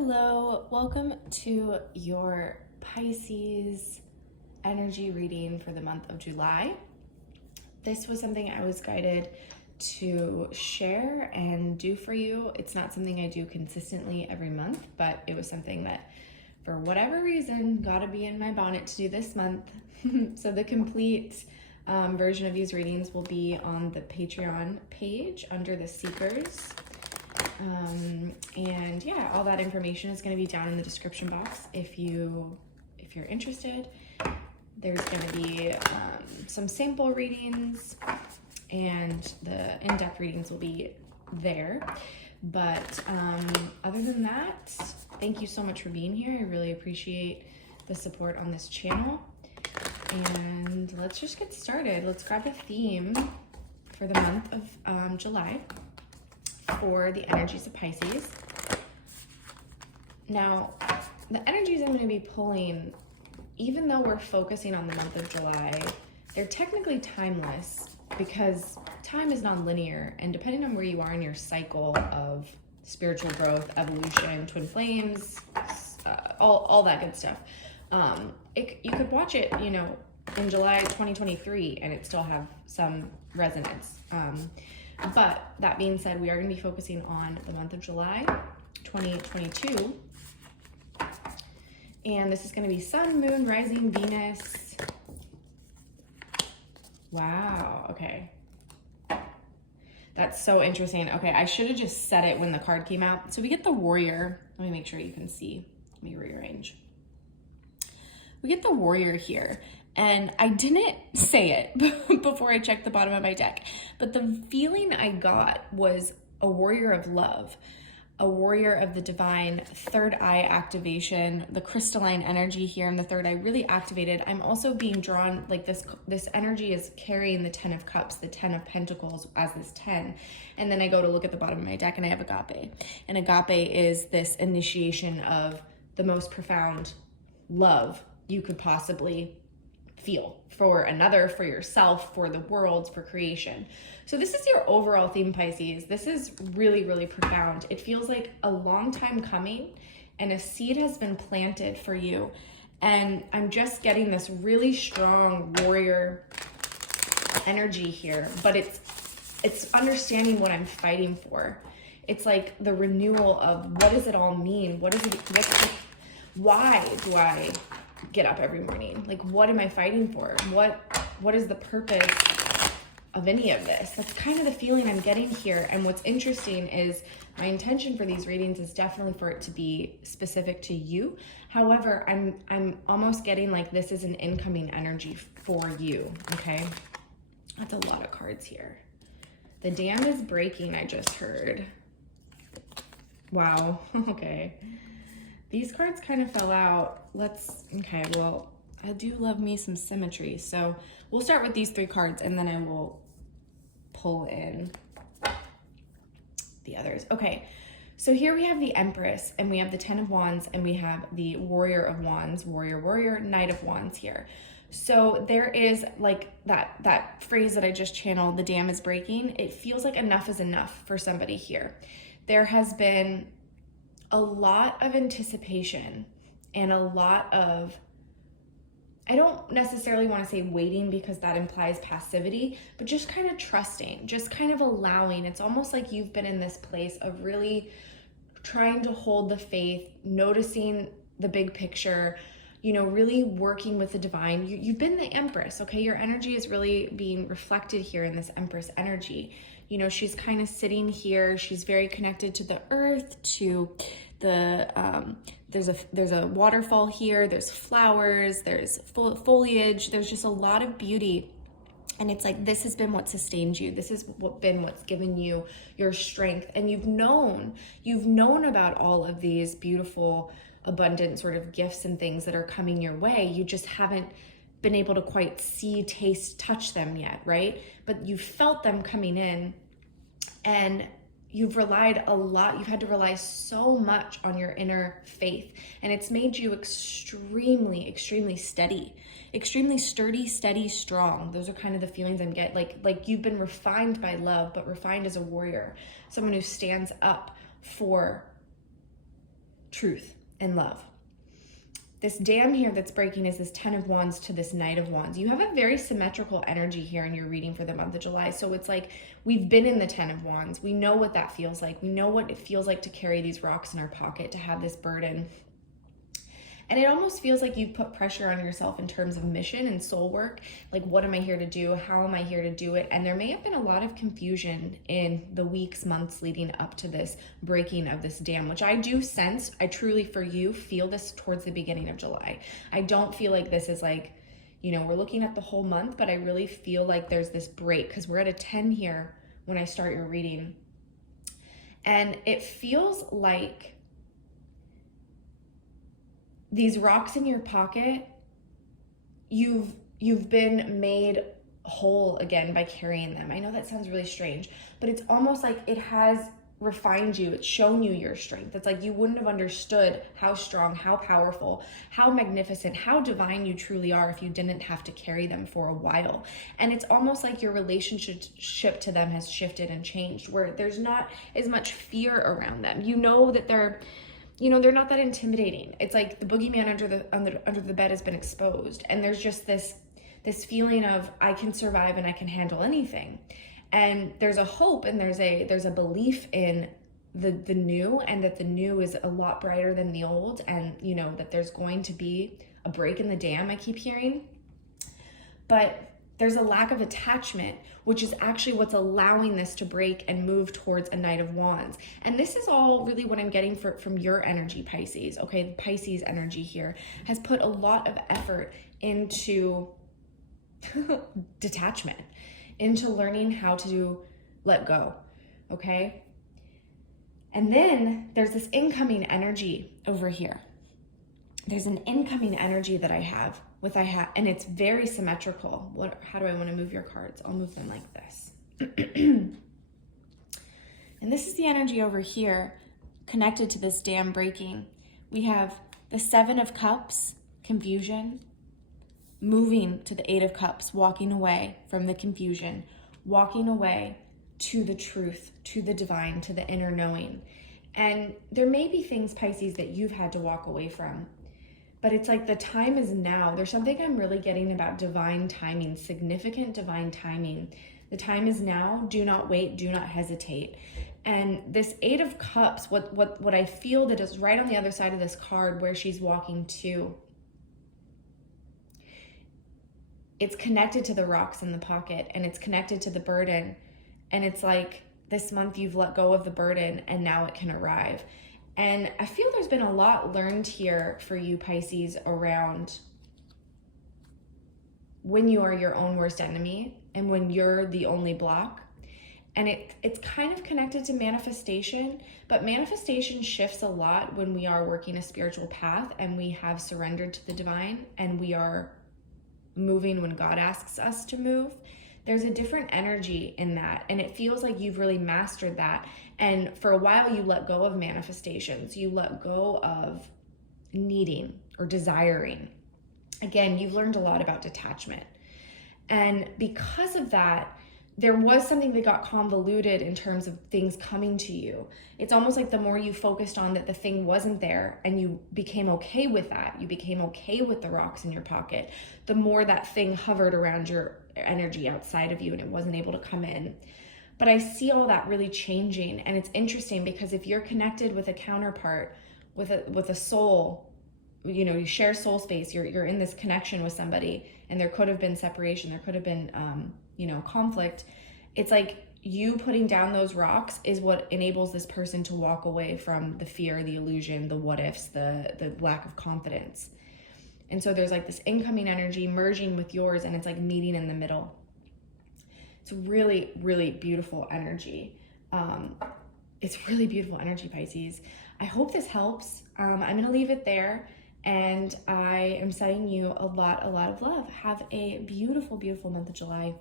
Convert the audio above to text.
Hello, welcome to your Pisces energy reading for the month of July. This was something I was guided to share and do for you. It's not something I do consistently every month, but it was something that for whatever reason got to be in my bonnet to do this month. So the complete version of these readings will be on the Patreon page under the Seekers. And yeah, all that information is going to be down in the description box if you're interested. There's going to be some sample readings, and the in-depth readings will be there. But other than that, thank you so much for being here. I really appreciate the support on this channel. And let's just get started. Let's grab a theme for the month of July for the energies of Pisces. Now, the energies I'm going to be pulling, even though we're focusing on the month of July, they're technically timeless because time is non-linear, and depending on where you are in your cycle of spiritual growth, evolution, twin flames, all that good stuff, you could watch it, in July 2023 and it still have some resonance. But that being said, we are going to be focusing on the month of July 2022. And this is going to be Sun, Moon, Rising, Venus. Wow. Okay. That's so interesting. Okay, I should have just said it when the card came out. So we get the Warrior. Let me make sure you can see. Let me rearrange. We get the Warrior here. And I didn't say it before I checked the bottom of my deck, but the feeling I got was a warrior of love, a warrior of the divine, third eye activation, the crystalline energy here in the third eye really activated. I'm also being drawn, like this energy is carrying the 10 of Cups, the 10 of Pentacles as this 10. And then I go to look at the bottom of my deck and I have Agape. And Agape is this initiation of the most profound love you could possibly feel for another, for yourself, for the world, for creation. So this is your overall theme, Pisces. This is really, really profound. It feels like a long time coming and a seed has been planted for you. And I'm just getting this really strong warrior energy here, but it's understanding what I'm fighting for. It's like the renewal of what does it all mean? Why do I get up every morning? Like, what am I fighting for? What is the purpose of any of this? That's kind of the feeling I'm getting here. And what's interesting is my intention for these readings is definitely for it to be specific to you. However, I'm almost getting like this is an incoming energy for you. Okay, that's a lot of cards here. The dam is breaking, I just heard. Wow. Okay. These cards kind of fell out. Okay, well, I do love me some symmetry. So we'll start with these three cards and then I will pull in the others. Okay, so here we have the Empress and we have the 10 of Wands and we have the Warrior of Wands, Warrior, Knight of Wands here. So there is like that phrase that I just channeled, the dam is breaking. It feels like enough is enough for somebody here. There has been a lot of anticipation and a lot of, I don't necessarily want to say waiting because that implies passivity, but just kind of trusting, just kind of allowing. It's almost like you've been in this place of really trying to hold the faith, noticing the big picture, really working with the divine. You've been the Empress, okay? Your energy is really being reflected here in this Empress energy. She's kind of sitting here. She's very connected to the earth, to the, there's a waterfall here. There's flowers, there's foliage. There's just a lot of beauty. And it's like, this has been what sustained you. This has been what's given you your strength. And you've known about all of these beautiful, abundant sort of gifts and things that are coming your way. You just haven't been able to quite see, taste, touch them yet, right? But you felt them coming in and you've relied a lot. You've had to rely so much on your inner faith, and it's made you extremely, extremely steady, extremely sturdy, steady, strong. Those are kind of the feelings I'm getting. Like you've been refined by love, but refined as a warrior, someone who stands up for truth and love. This dam here that's breaking is this 10 of Wands to this Knight of Wands. You have a very symmetrical energy here in your reading for the month of July. So it's like we've been in the 10 of Wands. We know what that feels like. We know what it feels like to carry these rocks in our pocket, to have this burden. And it almost feels like you've put pressure on yourself in terms of mission and soul work. Like, what am I here to do? How am I here to do it? And there may have been a lot of confusion in the weeks, months leading up to this breaking of this dam, which I do sense. I truly, for you, feel this towards the beginning of July. I don't feel like this is like, you know, we're looking at the whole month, but I really feel like there's this break because we're at a 10 here when I start your reading. And it feels like these rocks in your pocket, you've been made whole again by carrying them. I know that sounds really strange, but it's almost like it has refined you. It's shown you your strength. It's like you wouldn't have understood how strong, how powerful, how magnificent, how divine you truly are if you didn't have to carry them for a while. And it's almost like your relationship to them has shifted and changed, where there's not as much fear around them. You know that they're not that intimidating. It's like the boogeyman under the bed has been exposed, and there's just this feeling of I can survive and I can handle anything. And there's a hope and there's a belief in the new, and that the new is a lot brighter than the old, and you know that there's going to be a break in the dam, I keep hearing. But there's a lack of attachment, which is actually what's allowing this to break and move towards a Knight of Wands. And this is all really what I'm getting from your energy, Pisces. Okay, the Pisces energy here has put a lot of effort into detachment, into learning how to let go, okay? And then there's this incoming energy over here. There's an incoming energy that I have and it's very symmetrical. How do I want to move your cards? I'll move them like this. And this is the energy over here connected to this dam breaking. We have the 7 of Cups, confusion, moving to the 8 of Cups, walking away from the confusion, walking away to the truth, to the divine, to the inner knowing. And there may be things, Pisces, that you've had to walk away from. But it's like the time is now. There's something I'm really getting about divine timing, significant divine timing. The time is now. Do not wait. Do not hesitate. And this 8 of Cups, what I feel that is right on the other side of this card where she's walking to, it's connected to the rocks in the pocket, and it's connected to the burden. And it's like this month you've let go of the burden and now it can arrive. And I feel there's been a lot learned here for you, Pisces, around when you are your own worst enemy and when you're the only block. And it's kind of connected to manifestation, but manifestation shifts a lot when we are working a spiritual path and we have surrendered to the divine and we are moving when God asks us to move. There's a different energy in that, and it feels like you've really mastered that. And for a while you let go of manifestations. You let go of needing or desiring. Again, you've learned a lot about detachment. And because of that, there was something that got convoluted in terms of things coming to you. It's almost like the more you focused on that the thing wasn't there and you became okay with that, you became okay with the rocks in your pocket, the more that thing hovered around your energy outside of you and it wasn't able to come in. But I see all that really changing, and it's interesting because if you're connected with a counterpart, with a soul, you know, you share soul space, you're in this connection with somebody, and there could have been separation, there could have been conflict. It's like you putting down those rocks is what enables this person to walk away from the fear, the illusion, the what ifs, the lack of confidence. And so there's like this incoming energy merging with yours, and it's like meeting in the middle. It's really, really beautiful energy. It's really beautiful energy, Pisces. I hope this helps. I'm going to leave it there, and I am sending you a lot of love. Have a beautiful, beautiful month of July.